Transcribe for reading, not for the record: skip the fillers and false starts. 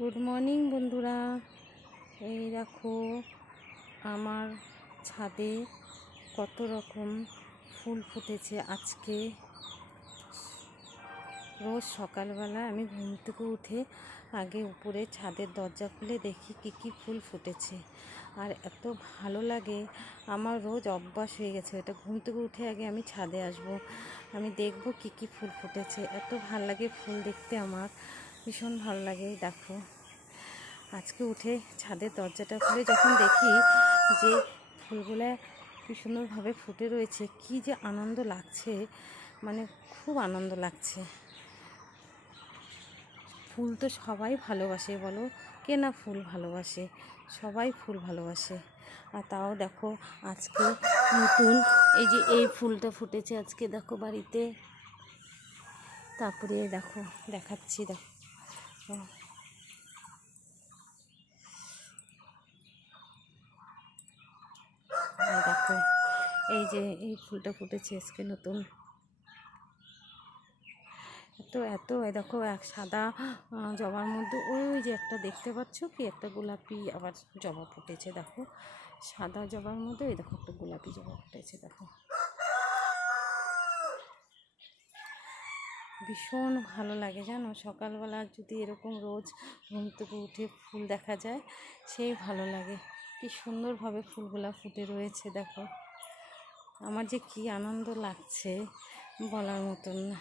Good morning বন্ধুরা। এই দেখো আমার ছাদে কত রকম ফুল ফুটেছে আজকে। রোজ সকালবেলা আমি ঘুম থেকে উঠে আগে উপরে ছাদের দরজা খুলে দেখি কী কী ফুল ফুটেছে, আর এত ভালো লাগে। আমার রোজ অভ্যাস হয়ে গেছে, এটা ঘুম থেকে উঠে আগে আমি ছাদে আসব, আমি দেখব কী কী ফুল ফুটেছে। এত ভালো লাগে ফুল দেখতে, আমার ভীষণ ভালো লাগে। দেখো আজকে উঠে ছাদের দরজাটা খুলে যখন দেখি যে ফুলগুলা কী সুন্দরভাবে ফুটে রয়েছে, কি যে আনন্দ লাগছে, মানে খুব আনন্দ লাগছে। ফুল তো সবাই ভালোবাসে, বলো কে না ফুল ভালোবাসে, সবাই ফুল ভালোবাসে। আর তাও দেখো আজকে নতুন এই ফুলটা ফুটেছে আজকে, দেখো বাড়িতে। তারপরে দেখো দেখাচ্ছি, দেখো দেখো এই ফুলটা ফুটেছে আজকে নতুন। এত দেখো এক সাদা জবার মধ্যে ওই যে একটা দেখতে পাচ্ছ কি, একটা গোলাপি আবার জবা ফুটেছে। দেখো সাদা জবার মধ্যে এই দেখো একটা গোলাপি জবা ফুটেছে। দেখো ভীষণ ভালো লাগে জানো, সকালবেলা যদি এরকম রোজ ঘুম থেকে উঠে ফুল দেখা যায়, সেই ভালো লাগে। কি সুন্দরভাবে ফুলগুলা ফুটে রয়েছে, দেখো আমার যে কি আনন্দ লাগছে বলার মতন না।